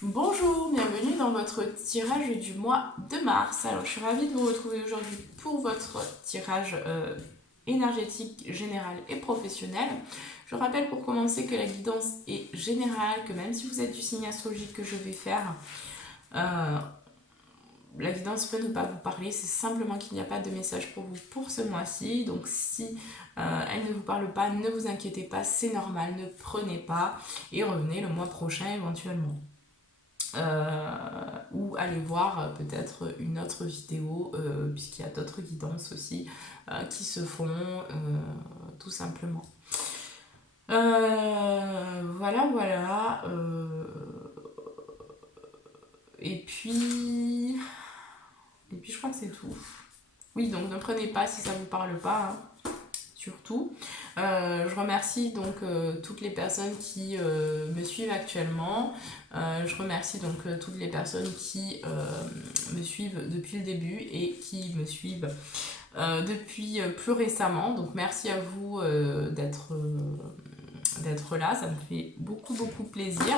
Bonjour, bienvenue dans votre tirage du mois de mars. Alors, je suis ravie de vous retrouver aujourd'hui pour votre tirage énergétique général et professionnel. Je rappelle pour commencer que la guidance est générale, que même si vous êtes du signe astrologique que je vais faire, la guidance peut ne pas vous parler, c'est simplement qu'il n'y a pas de message pour vous pour ce mois-ci. Donc si elle ne vous parle pas, ne vous inquiétez pas, c'est normal, ne prenez pas et revenez le mois prochain éventuellement. Ou aller voir peut-être une autre vidéo puisqu'il y a d'autres guidances aussi qui se font tout simplement. Voilà. Et puis je crois que c'est tout. Oui, donc ne prenez pas si ça ne vous parle pas, hein, surtout. Je remercie donc toutes les personnes qui me suivent actuellement. Je remercie donc toutes les personnes qui me suivent depuis le début et qui me suivent depuis plus récemment. Donc merci à vous d'être là. Ça me fait beaucoup plaisir.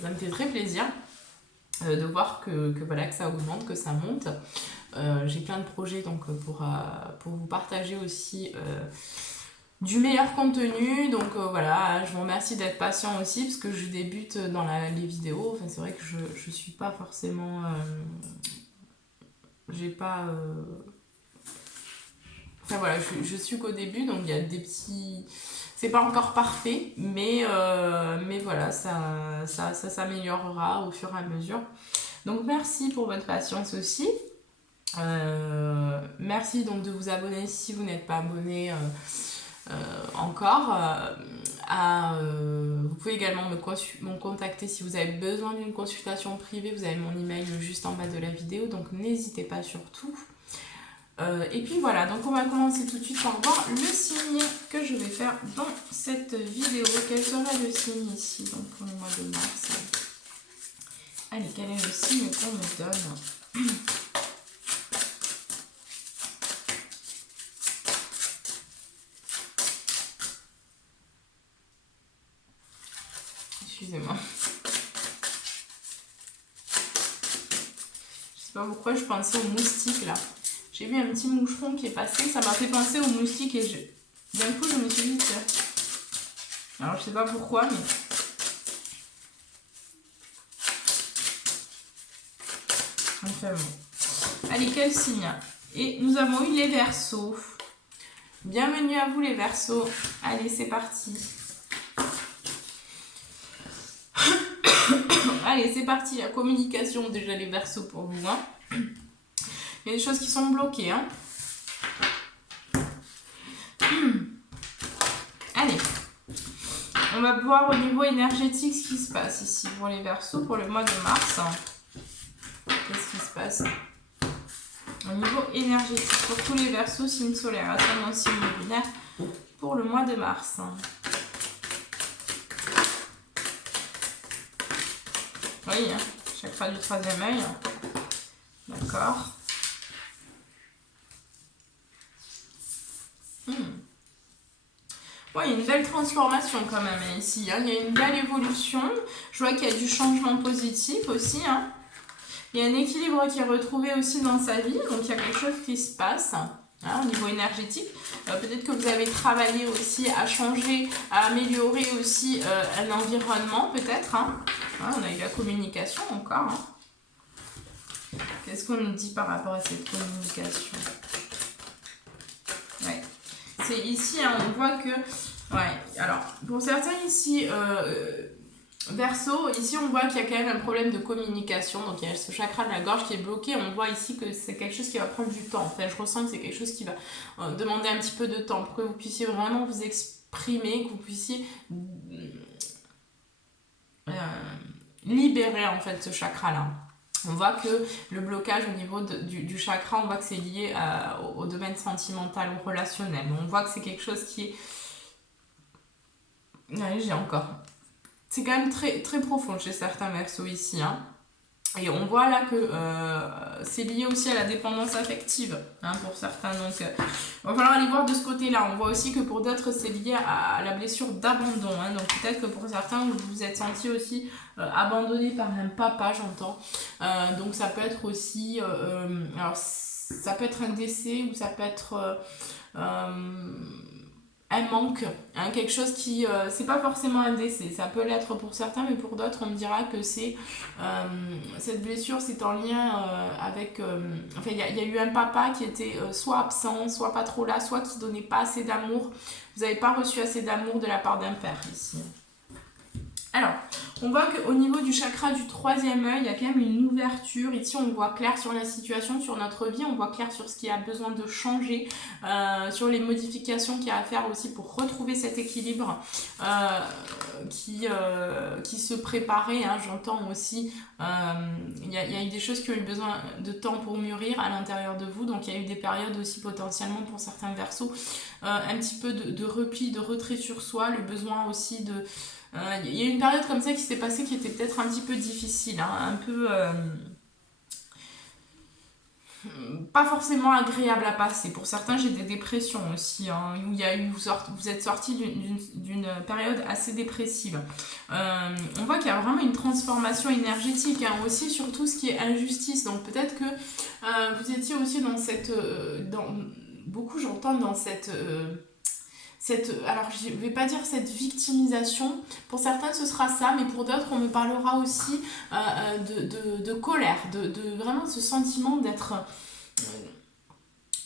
Ça me fait très plaisir de voir que voilà, que ça augmente, que ça monte. J'ai plein de projets donc pour vous partager aussi du meilleur contenu. Donc voilà, je vous remercie d'être patient aussi parce que je débute dans les vidéos. Enfin, c'est vrai que je suis pas forcément. J'ai pas. Enfin voilà, je suis qu'au début, donc il y a des petits. C'est pas encore parfait, mais voilà, ça s'améliorera au fur et à mesure. Donc merci pour votre patience aussi. Merci donc de vous abonner si vous n'êtes pas abonné encore. Vous pouvez également me contacter si vous avez besoin d'une consultation privée. Vous avez mon email juste en bas de la vidéo, donc n'hésitez pas surtout. Et puis voilà, donc on va commencer tout de suite par voir le signe que je vais faire dans cette vidéo. Quel sera le signe ici donc pour le mois de mars? Allez, quel est le signe qu'on me donne? Excusez-moi. Je sais pas pourquoi je pensais aux moustiques là. J'ai vu un petit moucheron qui est passé, ça m'a fait penser aux moustiques et d'un coup je me suis dit tiens. Alors je sais pas pourquoi mais... Enfin bon. Allez, quel signe? Et nous avons eu les Verseaux. Bienvenue à vous les Verseaux. Allez, c'est parti. Allez, c'est parti, la communication, déjà les Verseaux pour vous. Hein. Il y a des choses qui sont bloquées. Hein. Allez, on va voir au niveau énergétique ce qui se passe ici pour les Verseaux pour le mois de mars. Qu'est-ce qui se passe au niveau énergétique pour tous les Verseaux, signe solaire, ascendant signe lunaire pour le mois de mars. Oui, hein, chakra du troisième œil. D'accord. Ouais, il y a une belle transformation quand même ici. Hein. Il y a une belle évolution. Je vois qu'il y a du changement positif aussi. Hein. Il y a un équilibre qui est retrouvé aussi dans sa vie. Donc il y a quelque chose qui se passe hein, au niveau énergétique. Peut-être que vous avez travaillé aussi à changer, à améliorer aussi un environnement peut-être. Hein. Hein, on a eu la communication encore. Hein. Qu'est-ce qu'on nous dit par rapport à cette communication? Ouais. C'est ici, hein, on voit que... Ouais, alors, pour certains ici, Verseau, ici on voit qu'il y a quand même un problème de communication. Donc il y a ce chakra de la gorge qui est bloqué. On voit ici que c'est quelque chose qui va prendre du temps. Enfin, je ressens que c'est quelque chose qui va demander un petit peu de temps pour que vous puissiez vraiment vous exprimer, que vous puissiez libérer en fait ce chakra-là. On voit que le blocage au niveau du chakra, on voit que c'est lié au domaine sentimental ou relationnel. On voit que c'est quelque chose qui est... Ouais, j'ai encore. C'est quand même très, très profond chez certains Verseaux ici. Hein. Et on voit là que c'est lié aussi à la dépendance affective, hein, pour certains. Donc, il va falloir aller voir de ce côté-là. On voit aussi que pour d'autres, c'est lié à la blessure d'abandon. Hein. Donc, peut-être que pour certains, vous vous êtes senti aussi abandonné par un papa, j'entends. Donc, ça peut être aussi... alors, ça peut être un décès ou ça peut être... un manque, hein, quelque chose qui, c'est pas forcément un décès, ça peut l'être pour certains, mais pour d'autres on me dira que c'est cette blessure, c'est en lien avec, enfin il y a eu un papa qui était soit absent, soit pas trop là, soit qui donnait pas assez d'amour, vous n'avez pas reçu assez d'amour de la part d'un père ici. Alors, on voit qu'au niveau du chakra du troisième œil, il y a quand même une ouverture. Ici, on voit clair sur la situation, sur notre vie, on voit clair sur ce qui a besoin de changer, sur les modifications qu'il y a à faire aussi pour retrouver cet équilibre qui se préparait. Hein, j'entends aussi, il y a eu des choses qui ont eu besoin de temps pour mûrir à l'intérieur de vous. Donc, il y a eu des périodes aussi potentiellement pour certains Verseaux, un petit peu de repli, de retrait sur soi, le besoin aussi de... Il y a une période comme ça qui s'est passée qui était peut-être un petit peu difficile, hein, un peu pas forcément agréable à passer. Pour certains, j'ai des dépressions aussi, hein, où il y a eu, vous êtes sorti d'une période assez dépressive. On voit qu'il y a vraiment une transformation énergétique, hein, aussi sur tout ce qui est injustice. Donc peut-être que vous étiez aussi dans cette... beaucoup j'entends dans cette... alors je ne vais pas dire cette victimisation, pour certains ce sera ça, mais pour d'autres on me parlera aussi de colère, de vraiment ce sentiment d'être...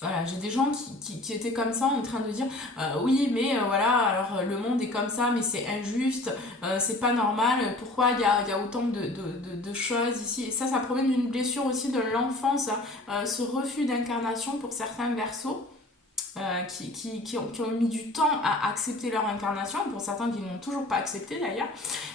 voilà, j'ai des gens qui étaient comme ça en train de dire oui mais voilà, alors le monde est comme ça mais c'est injuste, c'est pas normal, pourquoi il y a autant de choses ici, et ça provient d'une blessure aussi de l'enfance, ce refus d'incarnation pour certains Verseaux. Qui ont mis du temps à accepter leur incarnation, pour certains qui n'ont toujours pas accepté d'ailleurs.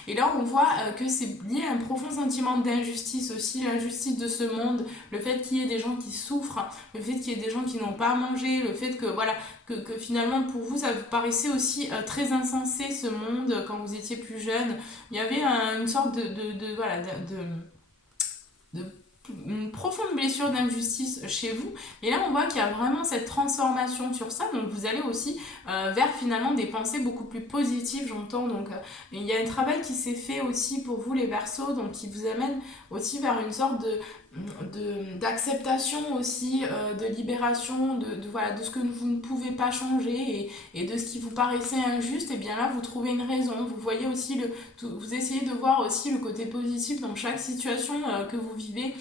Et là on voit que c'est lié à un profond sentiment d'injustice aussi, l'injustice de ce monde, le fait qu'il y ait des gens qui souffrent, le fait qu'il y ait des gens qui n'ont pas à manger, le fait que voilà, que finalement pour vous ça vous paraissait aussi très insensé ce monde quand vous étiez plus jeune. Il y avait une sorte de une profonde blessure d'injustice chez vous, et là on voit qu'il y a vraiment cette transformation sur ça, donc vous allez aussi vers finalement des pensées beaucoup plus positives, j'entends. Donc il y a un travail qui s'est fait aussi pour vous les Verseaux, donc qui vous amène aussi vers une sorte d'acceptation aussi, de libération voilà, de ce que vous ne pouvez pas changer, et de ce qui vous paraissait injuste, et bien là vous trouvez une raison, vous voyez aussi vous essayez de voir aussi le côté positif dans chaque situation que vous vivez,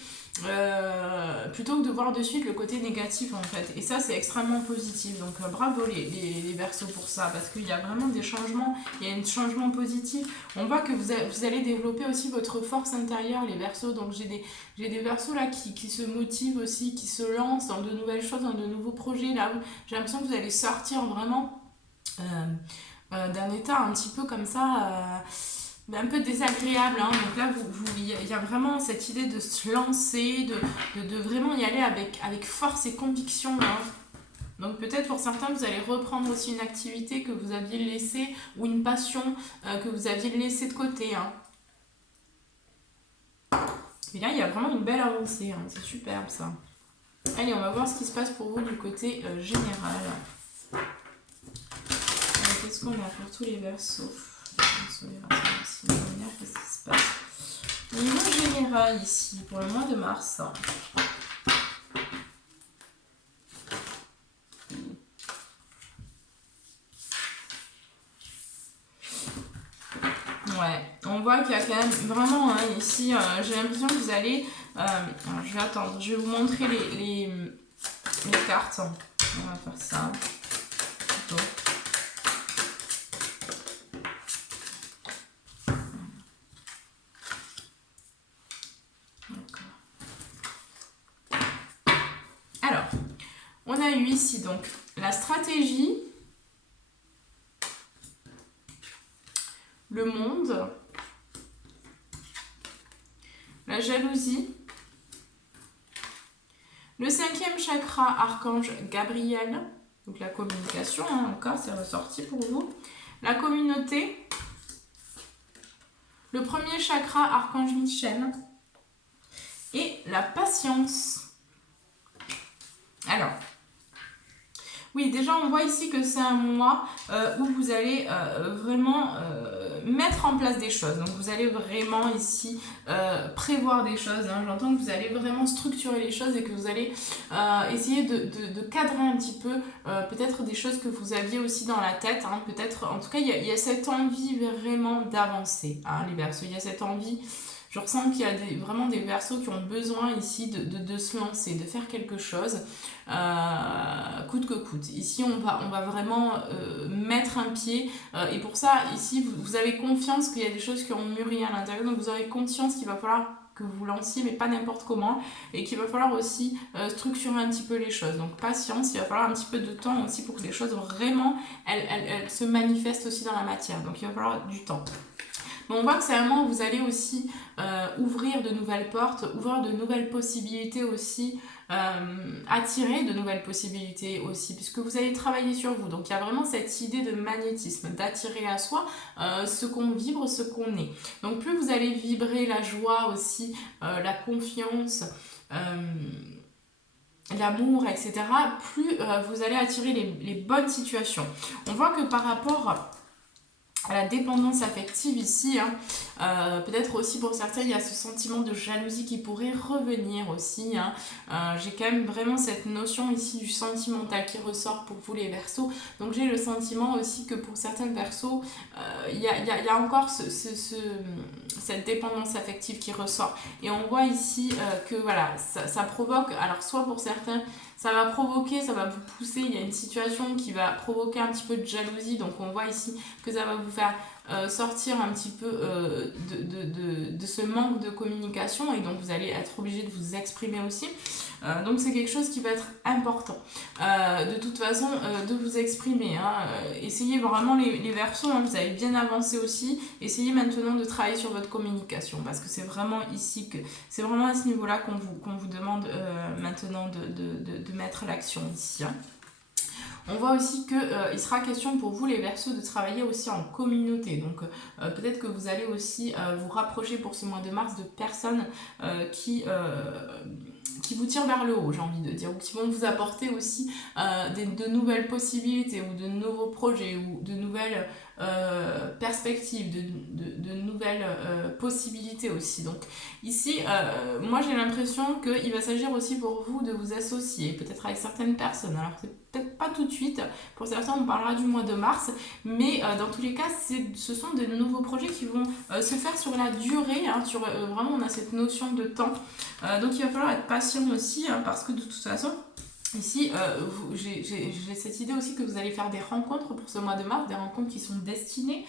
plutôt que de voir de suite le côté négatif en fait, et ça c'est extrêmement positif. Donc bravo les Verseaux pour ça, parce qu'il y a vraiment des changements, il y a un changement positif. On voit que vous allez développer aussi votre force intérieure les Verseaux, donc j'ai des Verseaux là qui se motivent aussi, qui se lancent dans de nouvelles choses, dans de nouveaux projets, là où j'ai l'impression que vous allez sortir vraiment d'un état un petit peu comme ça, un peu désagréable, hein. Donc là il y a vraiment cette idée de se lancer, de vraiment y aller avec force et conviction, hein. Donc peut-être pour certains vous allez reprendre aussi une activité que vous aviez laissée, ou une passion que vous aviez laissée de côté, hein. Et là il y a vraiment une belle avancée, hein. C'est superbe ça. Allez, on va voir ce qui se passe pour vous du côté général. Qu'est-ce qu'on a pour tous les Verseaux? Qu'est-ce qui se passe au niveau général ici pour le mois de mars? Ouais, on voit qu'il y a quand même vraiment, hein, ici, j'ai l'impression que vous allez... alors, je vais attendre, je vais vous montrer les cartes. On va faire ça. Plutôt. Alors, on a eu ici donc la stratégie, le monde, la jalousie, le 5e chakra, archange Gabriel, donc la communication, hein, encore c'est ressorti pour vous, la communauté, le 1er chakra, archange Michel, et la patience. Alors, oui, déjà on voit ici que c'est un mois où vous allez vraiment mettre en place des choses. Donc vous allez vraiment ici prévoir des choses. Hein. J'entends que vous allez vraiment structurer les choses et que vous allez essayer de cadrer un petit peu peut-être des choses que vous aviez aussi dans la tête. Hein. Peut-être, en tout cas, il y a cette envie vraiment d'avancer, hein, les Verseaux. Il y a cette envie. Je ressens qu'il y a vraiment des Verseaux qui ont besoin ici de se lancer, de faire quelque chose, coûte que coûte. Ici, on va vraiment mettre un pied. Et pour ça, ici, vous avez confiance qu'il y a des choses qui ont mûri à l'intérieur. Donc, vous aurez conscience qu'il va falloir que vous lanciez, mais pas n'importe comment. Et qu'il va falloir aussi structurer un petit peu les choses. Donc, patience, il va falloir un petit peu de temps aussi pour que les choses vraiment, elles se manifestent aussi dans la matière. Donc, il va falloir du temps. Mais on voit que c'est un moment où vous allez aussi ouvrir de nouvelles portes, ouvrir de nouvelles possibilités aussi, attirer de nouvelles possibilités aussi, puisque vous allez travailler sur vous. Donc il y a vraiment cette idée de magnétisme, d'attirer à soi ce qu'on vibre, ce qu'on est. Donc plus vous allez vibrer la joie aussi, la confiance, l'amour, etc., plus vous allez attirer les bonnes situations. On voit que par rapport à la dépendance affective ici, hein, peut-être aussi pour certains il y a ce sentiment de jalousie qui pourrait revenir aussi, hein. J'ai quand même vraiment cette notion ici du sentimental qui ressort pour vous les Verseaux, donc j'ai le sentiment aussi que pour certains Verseaux il y a encore cette dépendance affective qui ressort, et on voit ici que voilà, ça provoque, alors soit pour certains ça va provoquer, ça va vous pousser, il y a une situation qui va provoquer un petit peu de jalousie, donc on voit ici que ça va vous faire sortir un petit peu de ce manque de communication, et donc vous allez être obligé de vous exprimer aussi. Donc c'est quelque chose qui va être important de toute façon de vous exprimer, hein. Essayez vraiment les Verseaux, hein, vous avez bien avancé aussi, essayez maintenant de travailler sur votre communication, parce que c'est vraiment ici que c'est vraiment à ce niveau là qu'on vous demande maintenant de mettre l'action ici, hein. On voit aussi qu'il sera question pour vous les Verseaux de travailler aussi en communauté, donc peut-être que vous allez aussi vous rapprocher pour ce mois de mars de personnes qui vous tirent vers le haut, j'ai envie de dire, ou qui vont vous apporter aussi de nouvelles possibilités, ou de nouveaux projets, ou de nouvelles perspectives, de nouvelles possibilités aussi. Donc ici, moi j'ai l'impression qu'il va s'agir aussi pour vous de vous associer, peut-être avec certaines personnes. Alors c'est peut-être pas tout de suite, pour certains on parlera du mois de mars, mais dans tous les cas ce sont de nouveaux projets qui vont se faire sur la durée, hein, vraiment on a cette notion de temps, donc il va falloir être patient aussi, hein, parce que de toute façon ici, j'ai cette idée aussi que vous allez faire des rencontres pour ce mois de mars, des rencontres qui sont destinées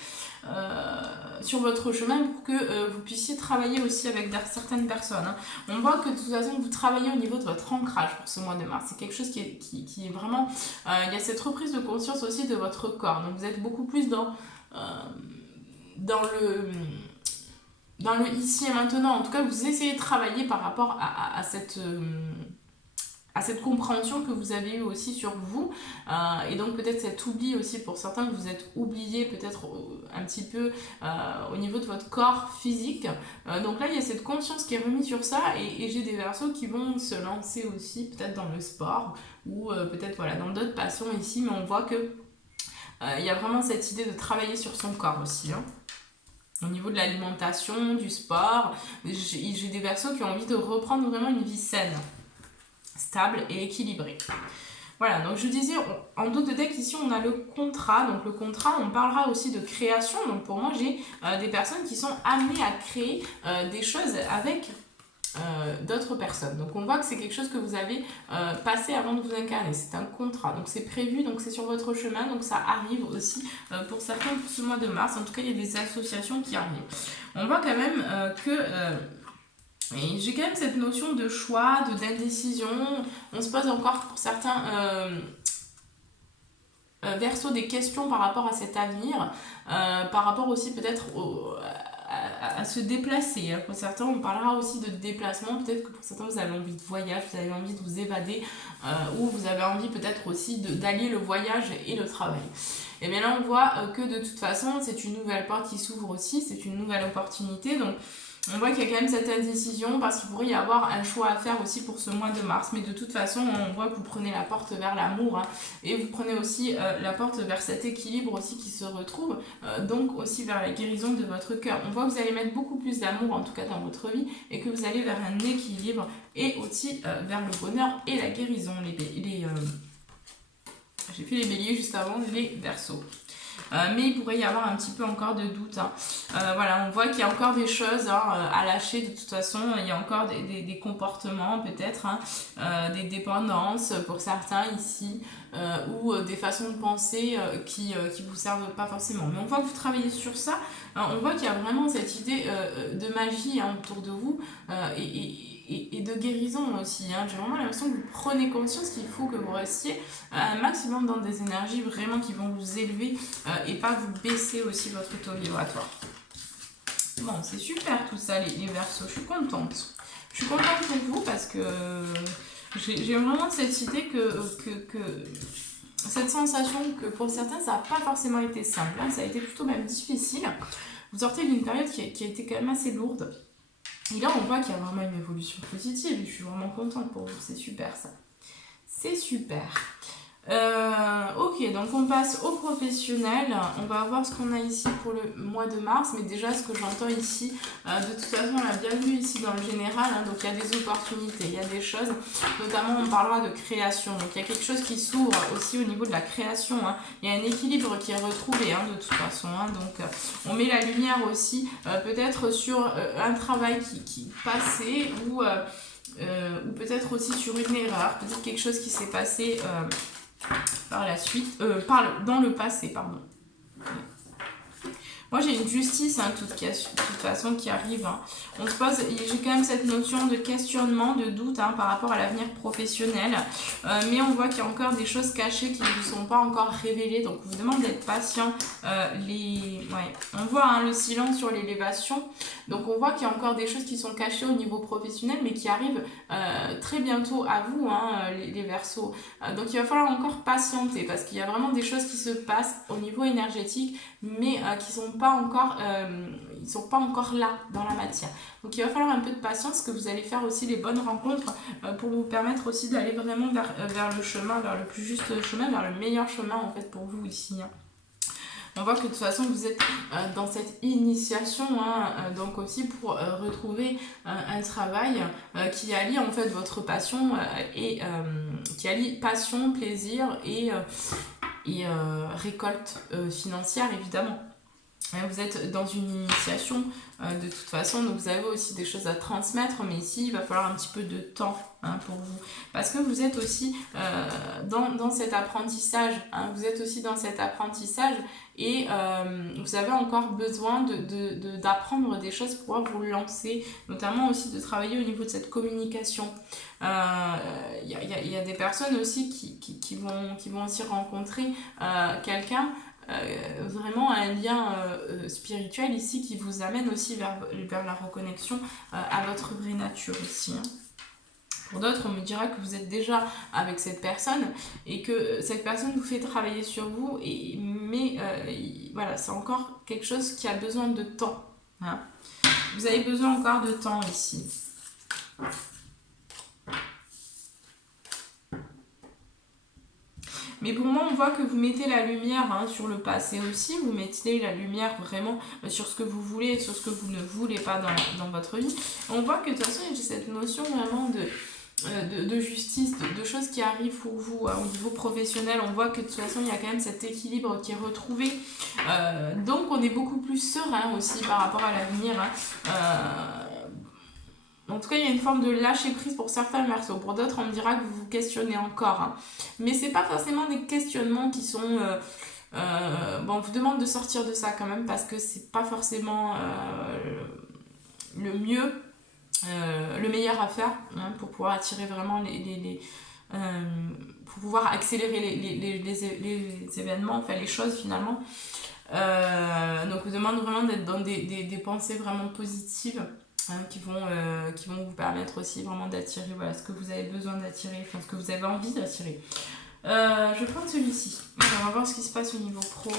sur votre chemin pour que vous puissiez travailler aussi avec certaines personnes, hein. On voit que de toute façon, vous travaillez au niveau de votre ancrage pour ce mois de mars. C'est quelque chose qui est vraiment... il y a cette reprise de conscience aussi de votre corps. Donc vous êtes beaucoup plus dans le ici et maintenant. En tout cas, vous essayez de travailler par rapport à cette compréhension que vous avez eue aussi sur vous, et donc peut-être cet oubli aussi pour certains, que vous êtes oublié peut-être un petit peu au niveau de votre corps physique, donc là il y a cette conscience qui est remise sur ça, et j'ai des Verseaux qui vont se lancer aussi peut-être dans le sport, ou peut-être voilà, dans d'autres passions ici, mais on voit que il y a vraiment cette idée de travailler sur son corps aussi, hein. Au niveau de l'alimentation, du sport, j'ai des Verseaux qui ont envie de reprendre vraiment une vie saine, stable et équilibré. Voilà, donc je disais, en dos de deck ici on a le contrat, donc le contrat on parlera aussi de création, donc pour moi j'ai des personnes qui sont amenées à créer des choses avec d'autres personnes, donc on voit que c'est quelque chose que vous avez passé avant de vous incarner, c'est un contrat, donc c'est prévu, donc c'est sur votre chemin, donc ça arrive aussi pour certains pour ce mois de mars, en tout cas il y a des associations qui arrivent. On voit quand même que et j'ai quand même cette notion de choix, d'indécision. On se pose encore pour certains Verseaux des questions par rapport à cet avenir, par rapport aussi peut-être à se déplacer. Pour certains, on parlera aussi de déplacement. Peut-être que pour certains, vous avez envie de voyage, vous avez envie de vous évader, ou vous avez envie peut-être aussi d'allier le voyage et le travail. Et bien là, on voit que de toute façon, c'est une nouvelle porte qui s'ouvre aussi, c'est une nouvelle opportunité. Donc, On voit qu'il y a quand même cette indécision parce qu'il pourrait y avoir un choix à faire aussi pour ce mois de mars. Mais de toute façon, on voit que vous prenez la porte vers l'amour, hein, et vous prenez aussi la porte vers cet équilibre aussi qui se retrouve, donc aussi vers la guérison de votre cœur. On voit que vous allez mettre beaucoup plus d'amour en tout cas dans votre vie et que vous allez vers un équilibre et aussi vers le bonheur et la guérison. J'ai fait les béliers juste avant, les verseaux. Mais il pourrait y avoir un petit peu encore de doute, hein. Voilà, on voit qu'il y a encore des choses, hein, à lâcher de toute façon. Il y a encore des comportements peut-être, hein, des dépendances pour certains ici, ou des façons de penser qui vous servent pas forcément. Mais on voit que vous travaillez sur ça, hein. On voit qu'il y a vraiment cette idée de magie, hein, autour de vous, et de guérison aussi, hein. J'ai vraiment l'impression que vous prenez conscience qu'il faut que vous restiez un maximum dans des énergies vraiment qui vont vous élever, et pas vous baisser aussi votre taux vibratoire. Bon, c'est super tout ça, les Verseaux, je suis contente. Je suis contente pour vous parce que j'ai vraiment cette idée que cette sensation que pour certains ça n'a pas forcément été simple, hein. Ça a été plutôt même difficile. Vous sortez d'une période qui a été quand même assez lourde. Et là, on voit qu'il y a vraiment une évolution positive. Je suis vraiment contente pour vous. C'est super, ça. C'est super. Ok, donc on passe au professionnel. On va voir ce qu'on a ici pour le mois de mars. Mais déjà, ce que j'entends ici, de toute façon, on l'a bien vu ici dans le général, hein, donc il y a des opportunités, il y a des choses. Notamment, on parlera de création. Donc il y a quelque chose qui s'ouvre aussi au niveau de la création, hein. Il y a un équilibre qui est retrouvé, hein, de toute façon, hein. Donc on met la lumière aussi peut-être sur un travail qui passait ou peut-être aussi sur une erreur, peut-être quelque chose qui s'est passé par la suite, dans le passé, pardon. Moi, j'ai une justice, hein, de toute façon, qui arrive, hein. On se pose, j'ai quand même cette notion de questionnement, de doute, hein, par rapport à l'avenir professionnel. Mais on voit qu'il y a encore des choses cachées qui ne sont pas encore révélées. Donc, on vous demande d'être patient. On voit, hein, le silence sur l'élévation. Donc, on voit qu'il y a encore des choses qui sont cachées au niveau professionnel, mais qui arrivent très bientôt à vous, hein, les Verseaux. Donc, il va falloir encore patienter parce qu'il y a vraiment des choses qui se passent au niveau énergétique, mais qui sont pas encore, ils sont pas encore là dans la matière. Donc il va falloir un peu de patience, que vous allez faire aussi les bonnes rencontres pour vous permettre aussi d'aller vraiment vers le chemin, vers le plus juste chemin, vers le meilleur chemin en fait pour vous ici, hein. On voit que de toute façon vous êtes dans cette initiation, hein, donc aussi pour retrouver un travail qui allie en fait votre passion et qui allie passion, plaisir et récolte financière évidemment. Vous êtes dans une initiation de toute façon, donc vous avez aussi des choses à transmettre, mais ici il va falloir un petit peu de temps, hein, pour vous, parce que vous êtes aussi dans cet apprentissage, hein, vous êtes aussi dans cet apprentissage et vous avez encore besoin d'apprendre des choses pour pouvoir vous lancer, notamment aussi de travailler au niveau de cette communication. Il y a des personnes aussi qui vont aussi rencontrer quelqu'un, vraiment un lien spirituel ici qui vous amène aussi vers la reconnexion à votre vraie nature ici, hein. Pour d'autres, on me dira que vous êtes déjà avec cette personne et que cette personne vous fait travailler sur vous, mais voilà, c'est encore quelque chose qui a besoin de temps, hein. Vous avez besoin encore de temps ici. Mais pour moi, on voit que vous mettez la lumière, hein, sur le passé aussi. Vous mettez la lumière vraiment sur ce que vous voulez et sur ce que vous ne voulez pas dans votre vie. On voit que de toute façon, il y a cette notion vraiment de justice, de choses qui arrivent pour vous, hein, au niveau professionnel. On voit que de toute façon, il y a quand même cet équilibre qui est retrouvé. Donc, on est beaucoup plus serein aussi par rapport à l'avenir, hein. En tout cas, il y a une forme de lâcher prise pour certains Verseaux. Pour d'autres, on me dira que vous vous questionnez encore, hein. Mais c'est pas forcément des questionnements qui sont... on vous demande de sortir de ça quand même parce que c'est pas forcément le mieux, le meilleur à faire, hein, pour pouvoir attirer vraiment pour pouvoir accélérer les événements, enfin les choses finalement. Donc, on vous demande vraiment d'être dans des pensées vraiment positives. Hein, qui vont vous permettre aussi vraiment d'attirer, voilà, ce que vous avez besoin d'attirer, enfin ce que vous avez envie d'attirer. Je vais prendre celui-ci. On va voir ce qui se passe au niveau pro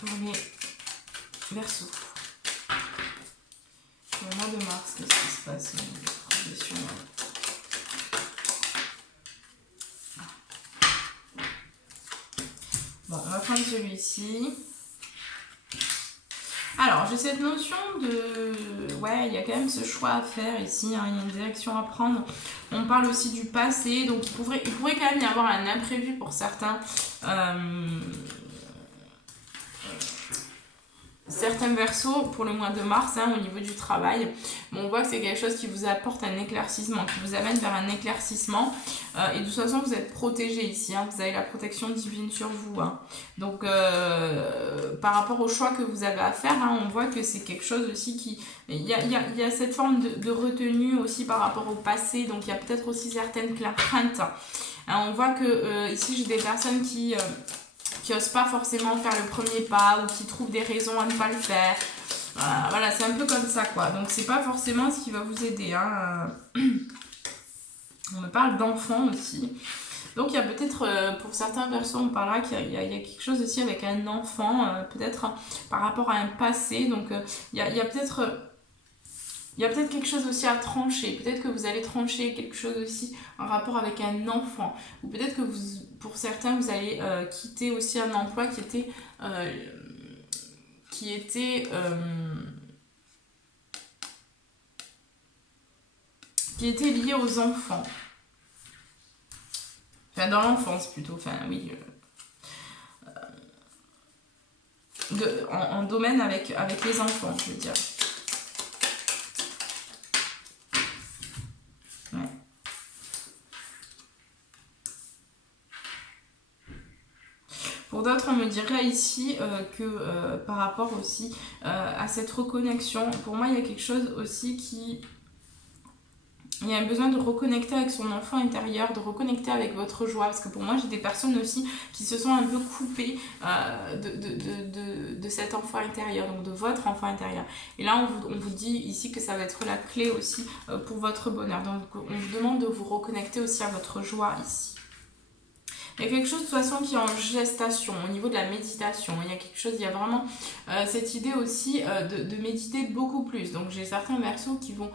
pour les Verseaux. Le mois de mars, qu'est-ce qui se passe au niveau professionnel? Bon, on va prendre celui-ci. Alors, j'ai cette notion de... Ouais, il y a quand même ce choix à faire ici, hein, il y a une direction à prendre. On parle aussi du passé, donc il pourrait quand même y avoir un imprévu pour certains. Certains versos pour le mois de mars, hein, au niveau du travail, bon, on voit que c'est quelque chose qui vous apporte un éclaircissement, qui vous amène vers un éclaircissement, et de toute façon vous êtes protégé ici, hein, vous avez la protection divine sur vous, hein. Donc par rapport au choix que vous avez à faire, hein, on voit que c'est quelque chose aussi qui, il y a cette forme de retenue aussi par rapport au passé, donc il y a peut-être aussi certaines craintes, hein. On voit que ici j'ai des personnes qui n'osent pas forcément faire le premier pas ou qui trouvent des raisons à ne pas le faire. Voilà, c'est un peu comme ça, quoi. Donc, c'est pas forcément ce qui va vous aider, hein. On me parle d'enfants aussi. Donc, il y a peut-être, pour certains versos, on parlera qu'il y a quelque chose aussi avec un enfant, peut-être par rapport à un passé. Donc, il y a peut-être... Il y a peut-être quelque chose aussi à trancher. Peut-être que vous allez trancher quelque chose aussi en rapport avec un enfant. Ou peut-être que vous, pour certains, vous allez quitter aussi un emploi qui était lié aux enfants. Enfin, dans l'enfance plutôt. Enfin, oui. En domaine avec les enfants, je veux dire. Pour d'autres, on me dirait ici que par rapport aussi à cette reconnexion, pour moi, il y a quelque chose aussi qui... Il y a un besoin de reconnecter avec son enfant intérieur, de reconnecter avec votre joie. Parce que pour moi, j'ai des personnes aussi qui se sont un peu coupées de cet enfant intérieur, donc de votre enfant intérieur. Et là, on vous dit ici que ça va être la clé aussi pour votre bonheur. Donc, on vous demande de vous reconnecter aussi à votre joie ici. Il y a quelque chose de toute façon qui est en gestation au niveau de la méditation. Il y a quelque chose, il y a vraiment cette idée aussi de méditer beaucoup plus. Donc j'ai certains versos qui vont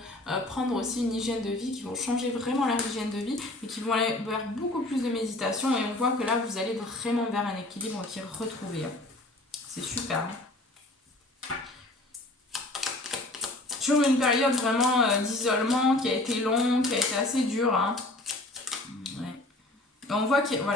prendre aussi une hygiène de vie, qui vont changer vraiment leur hygiène de vie et qui vont aller vers beaucoup plus de méditation. Et on voit que là, vous allez vraiment vers un équilibre qui est retrouvé. C'est super. Hein. Sur une période vraiment d'isolement qui a été longue, qui a été assez dure. Hein. On voit qu'on a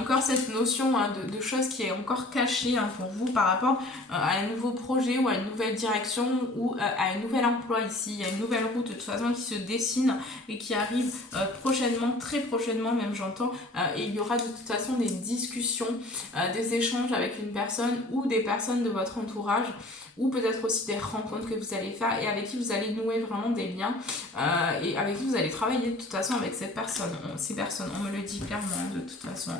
encore cette notion de choses qui est encore cachée pour vous par rapport à un nouveau projet ou à une nouvelle direction ou à un nouvel emploi ici. Il y a une nouvelle route de toute façon qui se dessine et qui arrive prochainement, très prochainement même j'entends. Et il y aura de toute façon des discussions, des échanges avec une personne ou des personnes de votre entourage. Ou peut-être aussi des rencontres que vous allez faire et avec qui vous allez nouer vraiment des liens et avec qui vous allez travailler de toute façon avec ces personnes, on me le dit clairement de toute façon.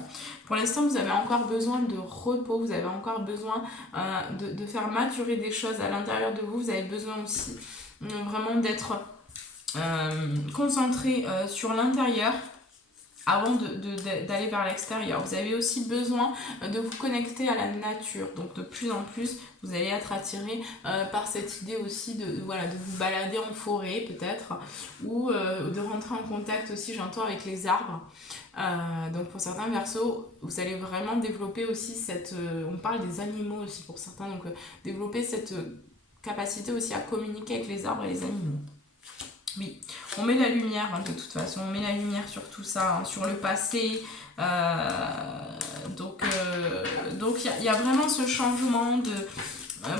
Pour l'instant, vous avez encore besoin de repos, vous avez encore besoin de faire maturer des choses à l'intérieur de vous, vous avez besoin aussi vraiment d'être concentré sur l'intérieur avant d'aller vers l'extérieur. Vous avez aussi besoin de vous connecter à la nature. Donc de plus en plus, vous allez être attiré par cette idée aussi de vous balader en forêt peut-être, ou de rentrer en contact aussi, j'entends, avec les arbres. Donc pour certains versos, vous allez vraiment développer aussi cette... on parle des animaux aussi pour certains, donc développer cette capacité aussi à communiquer avec les arbres et les animaux. Oui, on met la lumière de toute façon, on met la lumière sur tout ça, sur le passé. Donc il y a vraiment ce changement de...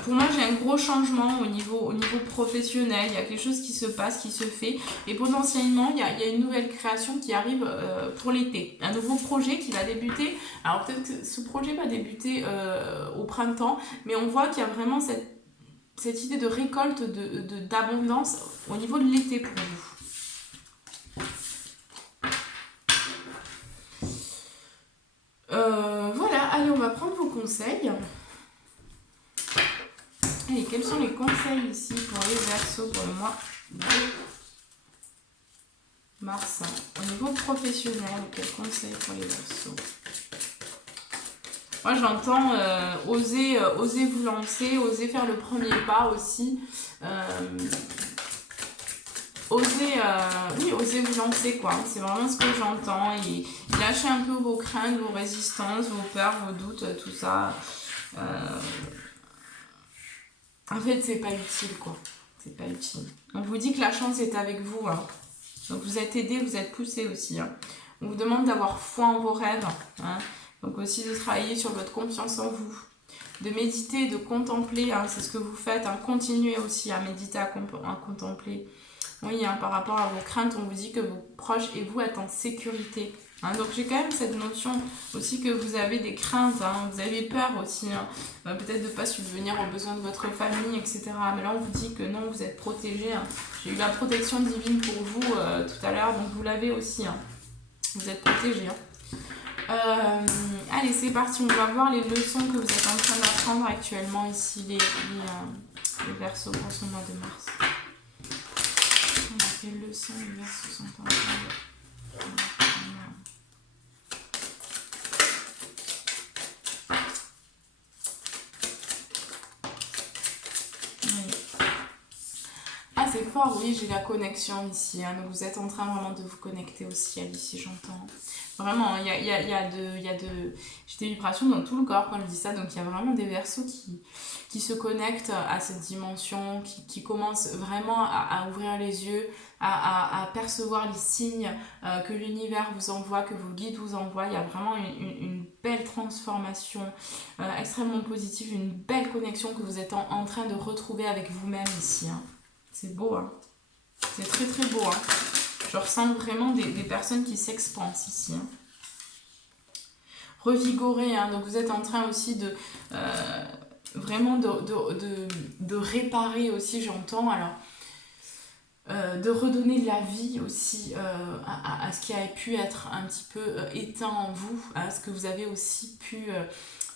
pour moi, j'ai un gros changement au niveau professionnel. Il y a quelque chose qui se passe, qui se fait. Et potentiellement, il y a une nouvelle création qui arrive pour l'été. Un nouveau projet qui va débuter. Alors peut-être que ce projet va débuter au printemps, mais on voit qu'il y a vraiment cette idée de récolte, d'abondance au niveau de l'été pour vous. Voilà, allez, on va prendre vos conseils. Allez, quels sont les conseils ici pour les versos pour le mois de mars? Au niveau professionnel, quels conseils pour les versos? Moi, j'entends oser vous lancer, oser faire le premier pas aussi. osez, oui, osez vous lancer, quoi. C'est vraiment ce que j'entends. Et lâchez un peu vos craintes, vos résistances, vos peurs, vos doutes, tout ça. En fait, c'est pas utile, quoi. C'est pas utile. On vous dit que la chance est avec vous, hein. Donc vous êtes aidé, vous êtes poussé aussi, hein. On vous demande d'avoir foi en vos rêves, hein. Donc aussi de travailler sur votre confiance en vous. De méditer, de contempler, hein, c'est ce que vous faites, hein. Continuez aussi à méditer, à contempler. Oui, hein, par rapport à vos craintes, on vous dit que vos proches et vous êtes en sécurité. Hein. Donc j'ai quand même cette notion aussi que vous avez des craintes, hein, vous avez peur aussi, hein, peut-être de ne pas subvenir aux besoins de votre famille, etc. Mais là on vous dit que non, vous êtes protégé. Hein. J'ai eu la protection divine pour vous tout à l'heure, donc vous l'avez aussi. Hein. Vous êtes protégé. Hein. Allez, c'est parti, on va voir les leçons que vous êtes en train d'apprendre actuellement ici, les Verseaux pour ce mois de mars. Quelles leçons les Verseaux sont en train de... Ah, c'est fort, oui, j'ai la connexion ici. Hein. Donc vous êtes en train vraiment de vous connecter au ciel ici, j'entends. Vraiment, il y a j'ai des vibrations dans tout le corps quand je dis ça. Donc il y a vraiment des Verseaux qui se connectent à cette dimension, qui commencent vraiment à ouvrir les yeux, à percevoir les signes que l'univers vous envoie, que vos guides vous envoient. Il y a vraiment une belle transformation extrêmement positive, une belle connexion que vous êtes en train de retrouver avec vous-même ici. Hein. C'est beau, hein. C'est très très beau, hein. Je ressens vraiment des personnes qui s'expansent ici. Hein. Revigorer, hein. Donc vous êtes en train aussi de vraiment de réparer aussi, j'entends. Alors, de redonner de la vie aussi à ce qui a pu être un petit peu éteint en vous, à ce que vous avez aussi pu...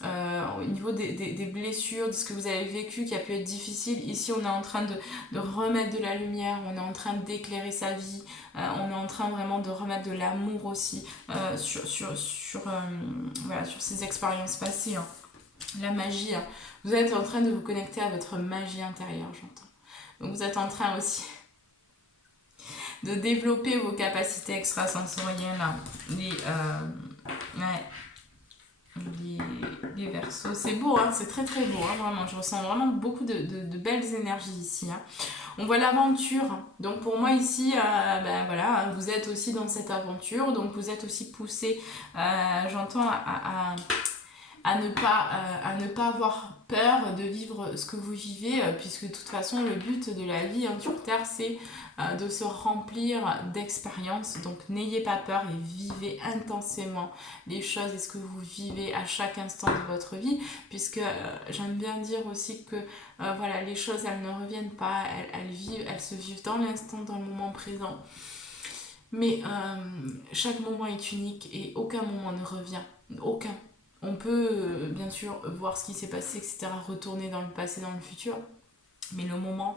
au niveau des blessures, de ce que vous avez vécu qui a pu être difficile. Ici, on est en train de remettre de la lumière, on est en train d'éclairer sa vie, on est en train vraiment de remettre de l'amour aussi voilà, sur ces expériences passées. Hein. La magie, hein. Vous êtes en train de vous connecter à votre magie intérieure, j'entends. Donc vous êtes en train aussi de développer vos capacités extrasensorielles. Hein. Les Verseaux, c'est beau, hein, c'est très très beau, hein, vraiment, je ressens vraiment beaucoup de belles énergies ici. Hein. On voit l'aventure, donc pour moi ici, ben voilà, vous êtes aussi dans cette aventure, donc vous êtes aussi poussé, j'entends, à ne pas avoir peur de vivre ce que vous vivez, puisque de toute façon le but de la vie, hein, sur Terre, c'est de se remplir d'expériences. Donc n'ayez pas peur et vivez intensément les choses et ce que vous vivez à chaque instant de votre vie, puisque j'aime bien dire aussi que voilà, les choses, elles ne reviennent pas, elles se vivent dans l'instant, dans le moment présent. Mais chaque moment est unique et aucun moment ne revient, aucun. On peut bien sûr voir ce qui s'est passé, etc., retourner dans le passé, dans le futur, mais le moment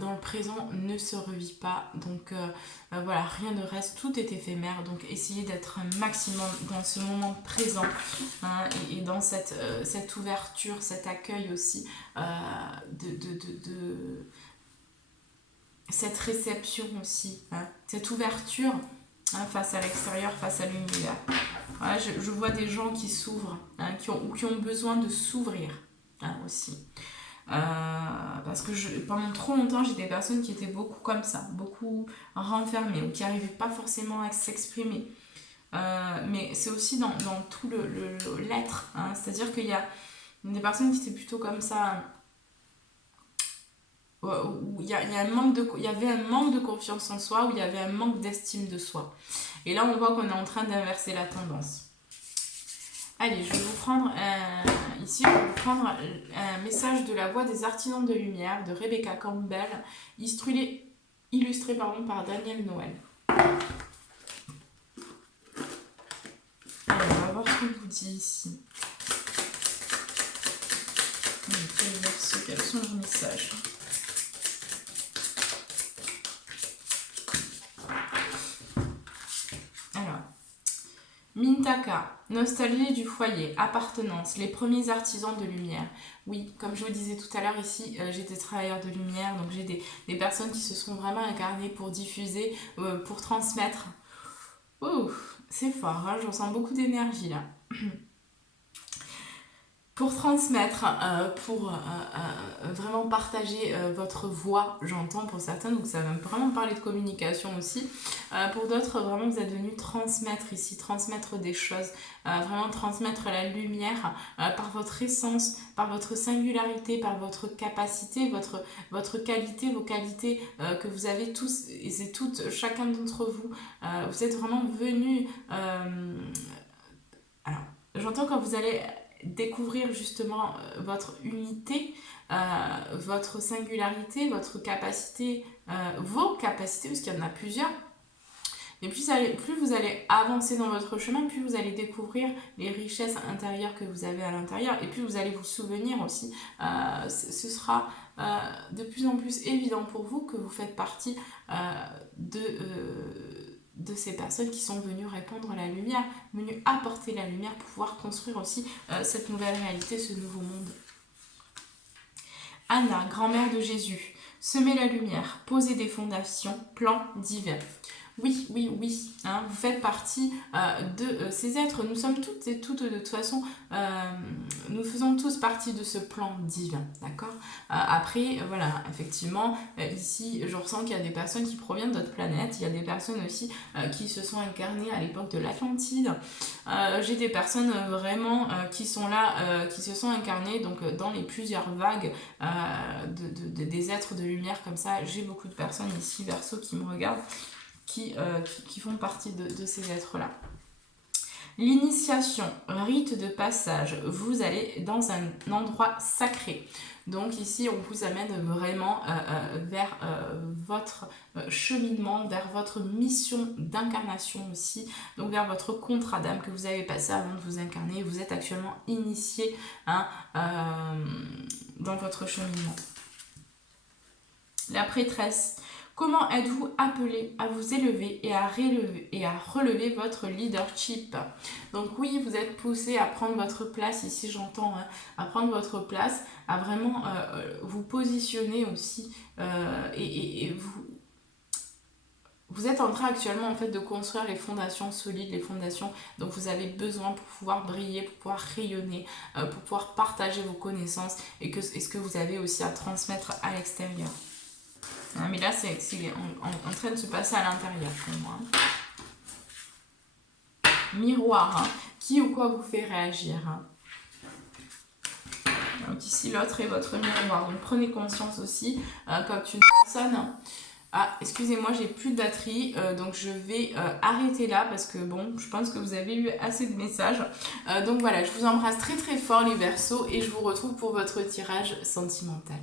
dans le présent ne se revit pas. Donc voilà, rien ne reste, tout est éphémère. Donc essayez d'être un maximum dans ce moment présent, hein, et dans cette ouverture, cet accueil aussi, cette réception aussi, hein, cette ouverture, hein, face à l'extérieur, face à l'univers. Voilà, je vois des gens qui s'ouvrent, hein, qui ont besoin de s'ouvrir, hein, aussi. Parce que pendant trop longtemps, j'ai des personnes qui étaient beaucoup comme ça, beaucoup renfermées, ou qui n'arrivaient pas forcément à s'exprimer. Mais c'est aussi dans tout l'être, hein, c'est-à-dire qu'il y a des personnes qui étaient plutôt comme ça, où il y avait un manque de confiance en soi, où il y avait un manque d'estime de soi. Et là, on voit qu'on est en train d'inverser la tendance. Allez, je vais vous prendre un message de la voix des artisans de lumière de Rebecca Campbell, illustré par Daniel Noël. Alors, on va voir ce qu'on vous dit ici. Quels sont vos messages ? Mine Mintaka, nostalgie du foyer, appartenance, les premiers artisans de lumière. Oui, comme je vous disais tout à l'heure ici, j'ai des travailleurs de lumière, donc j'ai des personnes qui se sont vraiment incarnées pour diffuser, pour transmettre. Ouf, c'est fort, hein, j'en sens beaucoup d'énergie là. Pour transmettre, pour vraiment partager votre voix, j'entends pour certains, donc ça va vraiment parler de communication aussi. Pour d'autres, vraiment, vous êtes venus transmettre ici, transmettre des choses, vraiment transmettre la lumière par votre essence, par votre singularité, par votre capacité, votre qualité, vos qualités que vous avez tous et c'est toutes, chacun d'entre vous. Vous êtes vraiment venus... alors, j'entends quand vous allez découvrir justement votre unité, votre singularité, votre capacité, vos capacités, parce qu'il y en a plusieurs. Et plus vous allez avancer dans votre chemin, plus vous allez découvrir les richesses intérieures que vous avez à l'intérieur, et plus vous allez vous souvenir aussi. Ce sera de plus en plus évident pour vous que vous faites partie de ces personnes qui sont venues répandre la lumière, venues apporter la lumière pour pouvoir construire aussi cette nouvelle réalité, ce nouveau monde. Anna, grand-mère de Jésus, semer la lumière, poser des fondations, plans divins. Oui, oui, oui, hein, vous faites partie de ces êtres. Nous sommes toutes et toutes, de toute façon, nous faisons tous partie de ce plan divin, d'accord. Après, voilà, effectivement, ici, je ressens qu'il y a des personnes qui proviennent d'autres planètes. Il y a des personnes aussi qui se sont incarnées à l'époque de l'Atlantide. J'ai des personnes vraiment qui sont là, qui se sont incarnées donc, dans les plusieurs vagues des êtres de lumière comme ça. J'ai beaucoup de personnes ici, Verseau, qui me regardent. Qui font partie de ces êtres-là. L'initiation, rite de passage, vous allez dans un endroit sacré. Donc ici, on vous amène vraiment vers votre cheminement, vers votre mission d'incarnation aussi, donc vers votre contrat d'âme que vous avez passé avant de vous incarner. Vous êtes actuellement initié hein, dans votre cheminement. La prêtresse. Comment êtes-vous appelé à vous élever et à relever votre leadership? Donc oui, vous êtes poussé à prendre votre place, ici j'entends, hein, à prendre votre place, à vraiment vous positionner aussi et vous êtes en train actuellement en fait de construire les fondations solides, les fondations dont vous avez besoin pour pouvoir briller, pour pouvoir rayonner, pour pouvoir partager vos connaissances et ce que vous avez aussi à transmettre à l'extérieur. Ah, mais là, c'est en train de se passer à l'intérieur pour moi. Miroir, hein. Qui ou quoi vous fait réagir hein. Donc ici, l'autre est votre miroir. Donc prenez conscience aussi, quand une personne... Ah, excusez-moi, j'ai plus de batterie, donc je vais arrêter là parce que bon, je pense que vous avez eu assez de messages. Donc voilà, je vous embrasse très très fort les Verseaux et je vous retrouve pour votre tirage sentimental.